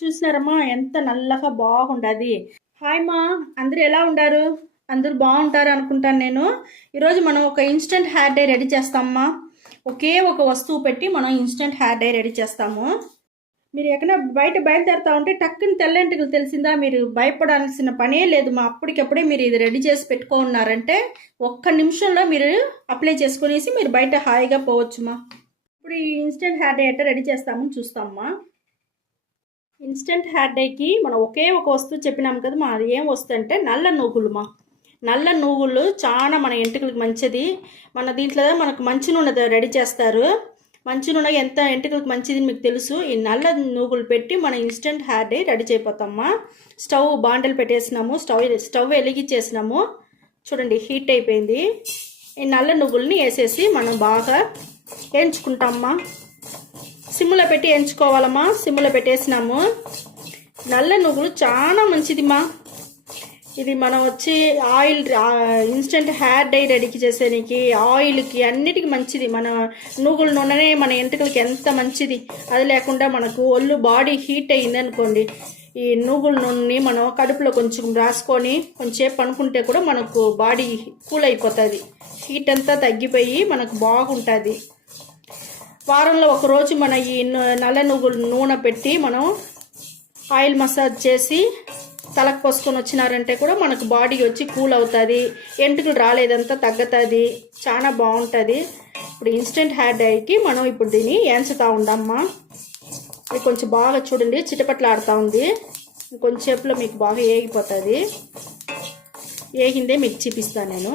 చూసినారమ్మా ఎంత నల్లగా బాగుండది. హాయ్ మా, అందరూ ఎలా ఉండారు? అందరూ బాగుంటారు అనుకుంటాను నేను. ఈరోజు మనం ఒక ఇన్స్టెంట్ హెయిర్ డై రెడీ చేస్తామమ్మా. ఒకే ఒక వస్తువు పెట్టి మనం ఇన్స్టెంట్ హెయిర్ డై రెడీ చేస్తాము. మీరు ఎక్కడ బయట బయలుదేరుతా ఉంటే టక్కుని తెల్లంటికలు తెలిసిందా, మీరు భయపడాల్సిన పనే లేదు మా. అప్పటికప్పుడే మీరు ఇది రెడీ చేసి పెట్టుకున్నారంటే ఒక్క నిమిషంలో మీరు అప్లై చేసుకునేసి మీరు బయట హాయిగా పోవచ్చు మా. ఇప్పుడు ఈ ఇన్స్టెంట్ హెయిర్ డై ఎట్లా రెడీ చేస్తామని చూస్తామమ్మా. ఇన్స్టెంట్ హెయిర్ డైకి మనం ఒకే ఒక వస్తువు చెప్పినాం కదా మా. అది ఏం వస్తువు అంటే నల్ల నువ్వులు మా. నల్ల నువ్వులు చాలా మన ఎంటుకలకు మంచిది. మన దీంట్లో మనకు మంచి నూనె రెడీ చేస్తారు. మంచి నూనె ఎంత ఎంటుకలకు మంచిది మీకు తెలుసు. ఈ నల్ల నువ్వులు పెట్టి మన ఇన్స్టెంట్ హెయిర్ డై రెడీ చేయపోతామా. స్టవ్ బాండలు పెట్టేసినాము, స్టవ్ వెలిగించేసినాము. చూడండి హీట్ అయిపోయింది. ఈ నల్ల నువ్వుల్ని వేసేసి మనం బాగా వేయించుకుంటామమ్మా. సిమ్లో పెట్టి ఎంచుకోవాలమ్మా. సిమ్లో పెట్టేసినాము. నల్ల నువ్వులు చాలా మంచిదిమ్మా. ఇది మనం వచ్చి ఆయిల్ ఇన్స్టెంట్ హెయిర్ డై రెడీకి చేసేనికి, ఆయిల్కి అన్నిటికీ మంచిది. మన నువ్వుల నూనెనే మన ఎంటుకలకి ఎంత మంచిది. అది లేకుండా మనకు ఒళ్ళు బాడీ హీట్ అయ్యింది అనుకోండి, ఈ నువ్వుల నూనెని మనం కడుపులో కొంచెం రాసుకొని కొంచెంసేపు పనుకుంటే కూడా మనకు బాడీ కూల్ అయిపోతుంది. హీట్ అంతా తగ్గిపోయి మనకు బాగుంటుంది. వారంలో ఒకరోజు మన ఈ నల్ల నువ్వుల నూనె పెట్టి మనం ఆయిల్ మసాజ్ చేసి తలకు పోసుకొని వచ్చినారంటే కూడా మనకు బాడీ వచ్చి కూల్ అవుతుంది. ఎంటుకలు రాలేదంతా తగ్గుతుంది. చాలా బాగుంటుంది. ఇప్పుడు ఇన్స్టెంట్ హెయిర్ డైకి మనం ఇప్పుడు దీన్ని ఎంచుతూ ఉండమ్మా. ఇది కొంచెం బాగా చూడండి చిటపట్లాడుతూ ఉంది. కొంచెంసేపులో మీకు బాగా ఏగిపోతుంది. ఏగిందే మీకు చూపిస్తాను నేను.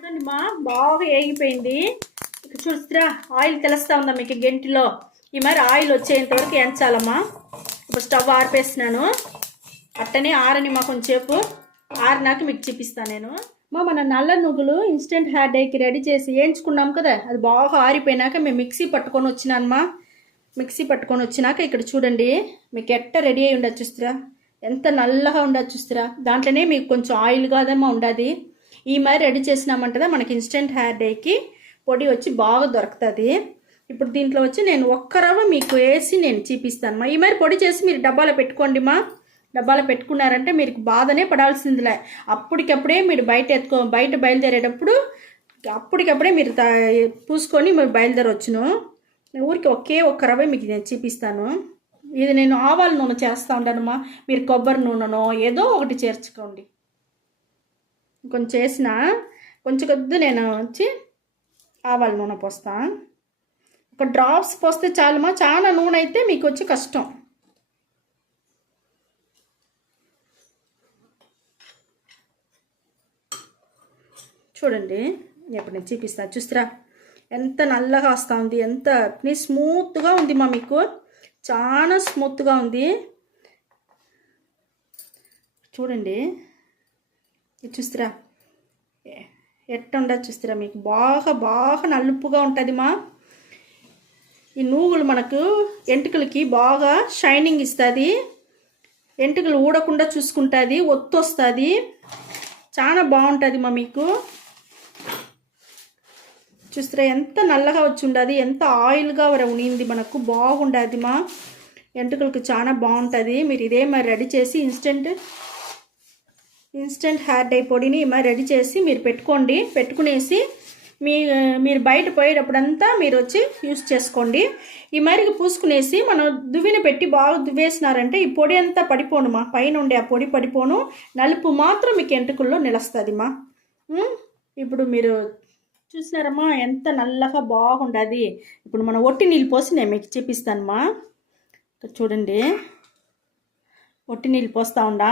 చూడండి మా, బాగా ఏగిపోయింది. ఇక చూస్తారా ఆయిల్ తెలుస్తూ ఉందా మీకు గెంటిలో. ఈ మరి ఆయిల్ వచ్చేంత వరకు ఎంచాలమ్మా. ఇప్పుడు స్టవ్ ఆరిపేసినాను. అట్టనే ఆరని మా కొంచెంసేపు. ఆరినాక మీకు చూపిస్తాను నేను. మన నల్ల నువ్వులు ఇన్స్టెంట్ హెయిర్ డైకి రెడీ చేసి వేయించుకున్నాం కదా, అది బాగా ఆరిపోయినాక మేము మిక్సీ పట్టుకొని వచ్చినానమ్మా. మిక్సీ పట్టుకొని వచ్చినాక ఇక్కడ చూడండి మీకు ఎట్ట రెడీ అయి ఉండదు చూస్తారా, ఎంత నల్లగా ఉండదు చూస్తారా. దాంట్లోనే మీకు కొంచెం ఆయిల్ కాదమ్మా ఉండదు. ఈ మరి రెడీ చేసినామంటదా మనకి ఇన్స్టెంట్ హెయిర్ డైకి పొడి వచ్చి బాగా దొరుకుతుంది. ఇప్పుడు దీంట్లో వచ్చి నేను ఒక్క రవ్వ మీకు వేసి నేను చూపిస్తాను మా. ఈ మరి పొడి చేసి మీరు డబ్బాలో పెట్టుకోండి మా. డబ్బాలో పెట్టుకున్నారంటే మీరు బాధనే పడాల్సిందిలే. అప్పటికప్పుడే మీరు బయట బయలుదేరేటప్పుడు అప్పటికప్పుడే మీరు పూసుకొని మీరు బయలుదేరవచ్చును. ఊరికి ఒకే ఒక్క రవ్వ మీకు నేను చూపిస్తాను. ఇది నేను ఆవాల నూనె చేస్తూ ఉంటానమ్మా. మీరు కొబ్బరి నూనెనో ఏదో ఒకటి చేర్చుకోండి. కొంచెం చేసిన కొంచెం కొద్ది నేను వచ్చి ఆవాల నూనె పోస్తా. ఒక డ్రాప్స్ పోస్తే చాలుమా. చాలా నూనె అయితే మీకు వచ్చి కష్టం. చూడండి ఇప్పుడు నేను చూపిస్తాను చూస్తారా ఎంత నల్లగా వస్తూ ఉంది. ఎంత స్మూత్గా ఉంది మా. మీకు చాలా స్మూత్గా ఉంది. చూడండి ఇది చూస్తారా ఎట్ట ఉండదు చూస్తారా. మీకు బాగా బాగా నలుపుగా ఉంటుంది మా. ఈ నువ్వులు మనకు ఎంటుకలకి బాగా షైనింగ్ ఇస్తుంది. ఎంటుకలు ఊడకుండా చూసుకుంటుంది. ఒత్తు వస్తుంది. చాలా బాగుంటుంది మా. మీకు చూస్తారా ఎంత నల్లగా వచ్చి ఉండదు, ఎంత ఆయిల్గా ఉనింది మనకు బాగుండదు మా. ఎంటుకలకు చాలా బాగుంటుంది. మీరు ఇదే మరి రెడీ చేసి ఇన్స్టెంట్ హెయిర్ డై పొడిని మరి రెడీ చేసి మీరు పెట్టుకోండి. పెట్టుకునేసి మీరు బయట పోయేటప్పుడంతా మీరు వచ్చి యూస్ చేసుకోండి. ఈ మరికి పూసుకునేసి మనం దువ్విన పెట్టి బాగా దువ్వేసినారంటే ఈ పొడి అంతా పడిపోను మా. పైన ఉండే ఆ పొడి పడిపోను. నలుపు మాత్రం మీకు ఎంటుకల్లో నిలుస్తుంది మా. ఇప్పుడు మీరు చూసినారమ్మా ఎంత నల్లగా బాగుండదు. ఇప్పుడు మనం ఒట్టి నీళ్ళు పోసి నేను మీకు చూపిస్తానమ్మా. చూడండి ఒట్టి నీళ్ళు పోస్తూ ఉండా.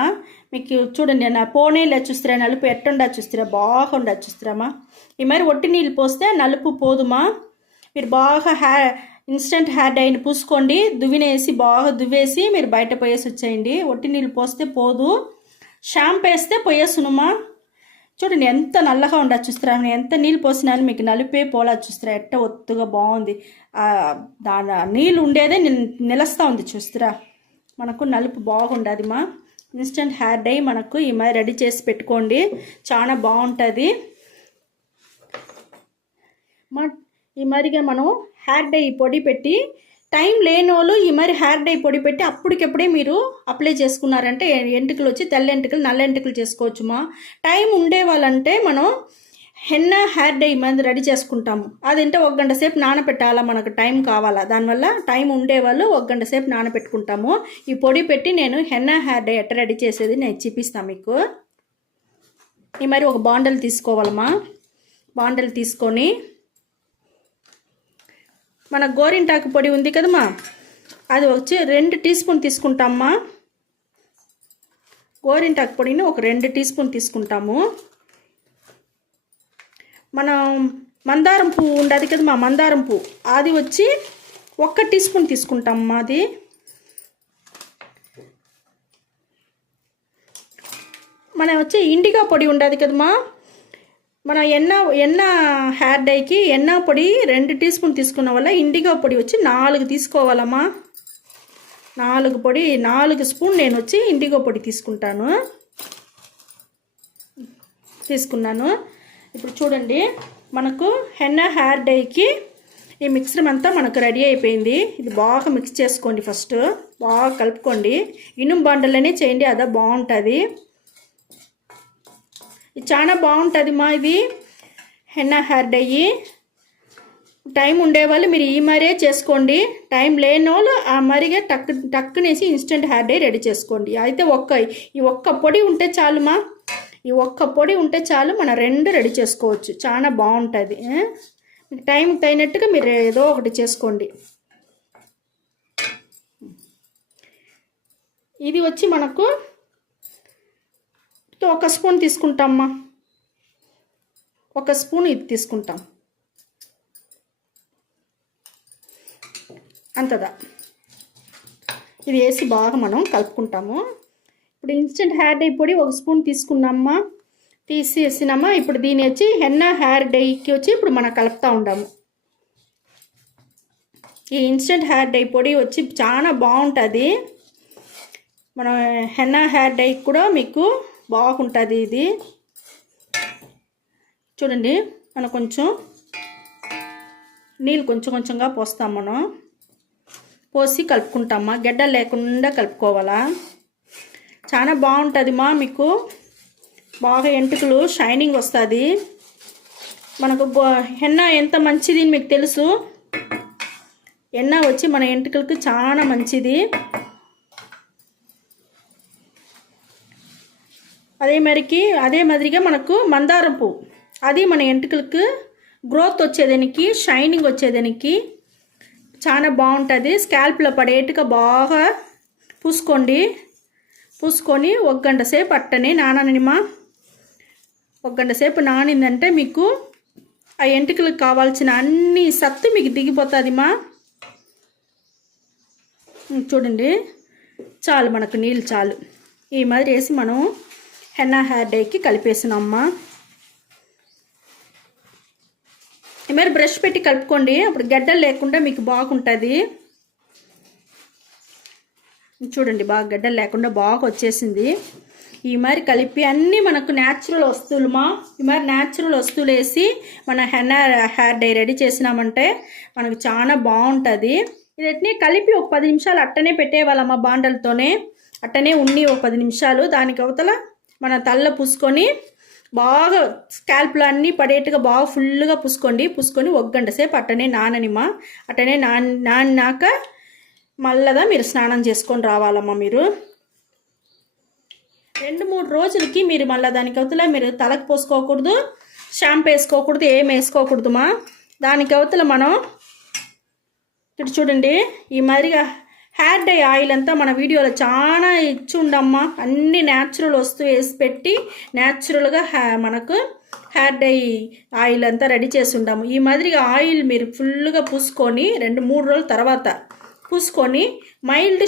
మీకు చూడండి నా పోనీలే చూస్తారా నలుపు ఎట్టుండా చూస్తారా బాగుండా చూస్తారమ్మా. ఈ మరి ఒట్టి నీళ్ళు పోస్తే నలుపు పోదుమా. మీరు బాగా ఇన్స్టెంట్ హెయిర్ డైని పూసుకోండి. దువ్వినేసి బాగా దువ్వేసి మీరు బయట పోయేసి వచ్చేయండి. ఒట్టి నీళ్ళు పోస్తే పోదు. షాంపూ వేస్తే పోయేసునుమా. చూడండి ఎంత నల్లగా ఉండదు చూస్తారా, ఎంత నీళ్ళు పోసినాను మీకు నలిపే పోలా చూస్తారా, ఎట్ట ఒత్తుగా బాగుంది. దాని నీళ్ళు ఉండేదే నిలుస్తూ ఉంది చూస్తారా. మనకు నలుపు బాగుండదు మా. ఇన్స్టెంట్ హెయిర్ డై మనకు ఈ మరి రెడీ చేసి పెట్టుకోండి, చాలా బాగుంటుంది. ఈ మరిగా మనం హెయిర్ డై పొడి పెట్టి టైం లేని వాళ్ళు ఈ మరి హెయిర్ డై పొడి పెట్టి అప్పటికప్పుడే మీరు అప్లై చేసుకున్నారంటే ఎంటుకలు వచ్చి తెల్ల ఎంటుకలు నల్ల ఎంటుకలు చేసుకోవచ్చు మా. టైం ఉండే వాళ్ళంటే మనం హెన్నా హెయిర్ డై మంది రెడీ చేసుకుంటాము. అదంటే 1 గంట సేపు నానబెట్టాలా, మనకు టైం కావాలా, దానివల్ల టైం ఉండేవాళ్ళు 1 గంట సేపు నానబెట్టుకుంటాము. ఈ పొడి పెట్టి నేను హెన్నా హెయిర్ డై ఎట్ట రెడీ చేసేది నేను చూపిస్తాను మీకు. ఈ మరి ఒక బాండల్ తీసుకోవాలమ్మా. బాండల్ తీసుకొని మన గోరింటాకు పొడి ఉంది కదమ్మా, అది వచ్చి 2 టీ స్పూన్ తీసుకుంటామమ్మా. గోరింటాకు పొడిని ఒక 2 టీ స్పూన్ తీసుకుంటాము. మనం మందారం పువ్వు ఉండదు కదమ్మా, మందారం పువ్వు అది వచ్చి 1 టీ స్పూన్ తీసుకుంటామమ్మా. అది మనం వచ్చి ఇండిగా పొడి ఉండదు కదమ్మా, మన ఎన్న హెయిర్ డైకి ఎన్న పొడి 2 టీ స్పూన్ తీసుకున్న వల్ల ఇండిగా పొడి వచ్చి 4 తీసుకోవాలమ్మా. 4 స్పూన్ నేను వచ్చి ఇండిగో పొడి తీసుకున్నాను. ఇప్పుడు చూడండి, మనకు హెన్నా హెయిర్ డైకి ఈ మిక్సర్ అంతా మనకు రెడీ అయిపోయింది. ఇది బాగా మిక్స్ చేసుకోండి, ఫస్ట్ బాగా కలుపుకోండి. ఇనుము బండలనే చేయండి, అదే బాగుంటుంది. ఇది చాలా బాగుంటుంది మా. ఇది హెన్నా హెయిర్ డై టైం ఉండేవాళ్ళు మీరు ఈ మరే చేసుకోండి, టైం లేని వాళ్ళు ఆ మరిగా టక్కునేసి ఇన్స్టెంట్ హెయిర్ డై రెడీ చేసుకోండి. అయితే ఈ ఒక్క పొడి ఉంటే చాలు మా. ఈ ఒక్క పొడి ఉంటే చాలు, మనం 2 రెడీ చేసుకోవచ్చు. చాలా బాగుంటుంది. మీకు టైంకి తగినట్టుగా మీరు ఏదో ఒకటి చేసుకోండి. ఇది వచ్చి మనకు 1 స్పూన్ తీసుకుంటామ్మా. 1 స్పూన్ ఇది తీసుకుంటాం, అంతదా. ఇది వేసి బాగా మనం కలుపుకుంటాము. ఇప్పుడు ఇన్స్టెంట్ హెయిర్ డై పొడి 1 స్పూన్ తీసుకున్నామ్మా, తీసేసినామా. ఇప్పుడు దీని వచ్చి హెన్నా హెయిర్ డైకి వచ్చి ఇప్పుడు మనం కలుపుతూ ఉంటాము. ఈ ఇన్స్టెంట్ హెయిర్ డై పొడి వచ్చి చాలా బాగుంటుంది. మన హెన్నా హెయిర్ డై కూడా మీకు బాగుంటుంది. ఇది చూడండి, మనం కొంచెం నీళ్ళు కొంచెంగా పోస్తాం. మనం పోసి కలుపుకుంటామా, గడ్డ లేకుండా కలుపుకోవాలా. చాలా బాగుంటుంది మా. మీకు బాగా ఎంటుకలు షైనింగ్ వస్తుంది. మనకు హెన్నా ఎంత మంచిది మీకు తెలుసు. హెన్నా వచ్చి మన ఎంటుకలకు చాలా మంచిది. అదే మాదిరిగా మనకు మందారం పువ్వు, అది మన ఎంటుకలకు గ్రోత్ వచ్చేదానికి, షైనింగ్ వచ్చేదానికి చాలా బాగుంటుంది. స్కాల్ప్లో పడేట్టుగా బాగా పూసుకొని 1 గంట సేపు అట్టనే నాననిమా. 1 గంట సేపు నానిందంటే మీకు ఆ ఎంటుకలకు కావాల్సిన అన్ని సత్తు మీకు దిగిపోతుంది మా. చూడండి, చాలు, మనకు నీళ్ళు చాలు. ఈ మాదిరి వేసి మనం హెన్నా హెయిర్ డైకి కలిపేసినమ్మా. ఈ మరి బ్రష్ పెట్టి కలుపుకోండి, అప్పుడు గడ్డలు లేకుండా మీకు బాగుంటుంది. చూడండి, బాగా గడ్డలు లేకుండా బాగా వచ్చేసింది. ఈ మరి కలిపి అన్నీ మనకు న్యాచురల్ వస్తువులు మా. ఈ మరి న్యాచురల్ వస్తువులు వేసి మన హెన్నా హెయిర్ డై రెడీ చేసినామంటే మనకు చాలా బాగుంటుంది. ఇది కలిపి ఒక 10 నిమిషాలు అట్టనే పెట్టేవాళ్ళమ్మా. బాండలతోనే అట్టనే ఉన్ని ఒక 10 నిమిషాలు. దానికి అవతల మన తల్ల పూసుకొని బాగా స్కాల్ప్లో అన్నీ పడేట్టుగా బాగా ఫుల్గా పూసుకొని 1 గంట సేపు అట్టనే నాననిమా. అట్టనే నానాక మళ్ళగా మీరు స్నానం చేసుకొని రావాలమ్మా. మీరు 2-3 రోజులకి మీరు మళ్ళీ దానికి అవతల మీరు తలకు పోసుకోకూడదు, షాంపూ వేసుకోకూడదు, ఏం వేసుకోకూడదుమా. దానికి అవతల మనం ఇక్కడ చూడండి, ఈ మాదిరిగా హెయిర్ డై ఆయిల్ అంతా మన వీడియోలో చాలా ఇచ్చి ఉండమ్మా. అన్ని న్యాచురల్ వస్తువు వేసి పెట్టి న్యాచురల్గా మనకు హెయిర్ డై ఆయిల్ అంతా రెడీ చేసి ఉండాము. ఈ మాదిరిగా ఆయిల్ మీరు ఫుల్గా పూసుకొని 2-3 రోజుల తర్వాత పూసుకొని మైల్డ్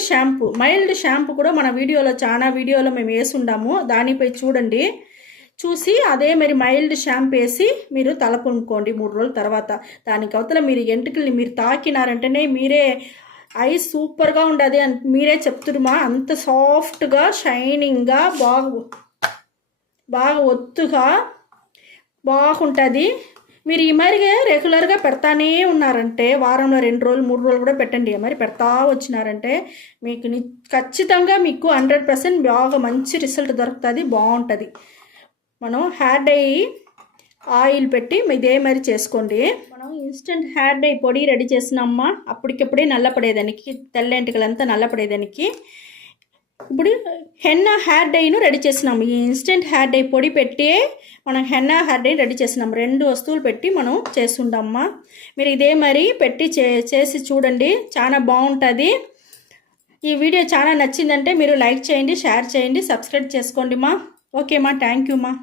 షాంపూ కూడా మన వీడియోలో చాలా వీడియోలో మేము వేసి ఉండాము. దానిపై చూడండి, చూసి అదే మరి మైల్డ్ షాంపూ వేసి మీరు తలపునుకోండి 3 రోజుల తర్వాత. దానికి అవతల మీరు ఎంటుకల్ని మీరు తాకినారంటేనే మీరే ఐస్ సూపర్గా ఉండదు అని మీరే చెప్తురుమా. అంత సాఫ్ట్గా షైనింగ్గా బాగా ఒత్తుగా బాగుంటుంది. మీరు ఈ మరిగా రెగ్యులర్గా పెడతానే ఉన్నారంటే వారంలో 2 రోజులు 3 రోజులు కూడా పెట్టండి. మరి పెడతా వచ్చినారంటే మీకు ఖచ్చితంగా మీకు 100% బాగా మంచి రిజల్ట్ దొరుకుతుంది, బాగుంటుంది. మనం హెయిర్ డై ఆయిల్ పెట్టి ఇదే మరి చేసుకోండి. మనం ఇన్స్టెంట్ హెయిర్ డై పొడి రెడీ చేసినామా, అప్పటికప్పుడే నల్లపడేదానికి, తెల్లెంటికలంతా నల్లపడేదానికి. ఇప్పుడు హెన్నా హెయిర్ డైను రెడీ చేసినాము. ఈ ఇన్స్టెంట్ హెయిర్ డై పొడి పెట్టి మనం హెన్నా హెయిర్ డై రెడీ చేసినాము. 2 వస్తువులు పెట్టి మనం చేస్తుండమ్మా. మీరు ఇదే మరి పెట్టి చేసి చూడండి, చాలా బాగుంటుంది. ఈ వీడియో చాలా నచ్చిందంటే మీరు లైక్ చేయండి, షేర్ చేయండి, సబ్స్క్రైబ్ చేసుకోండి మా. ఓకే మా, థ్యాంక్ యూ మా.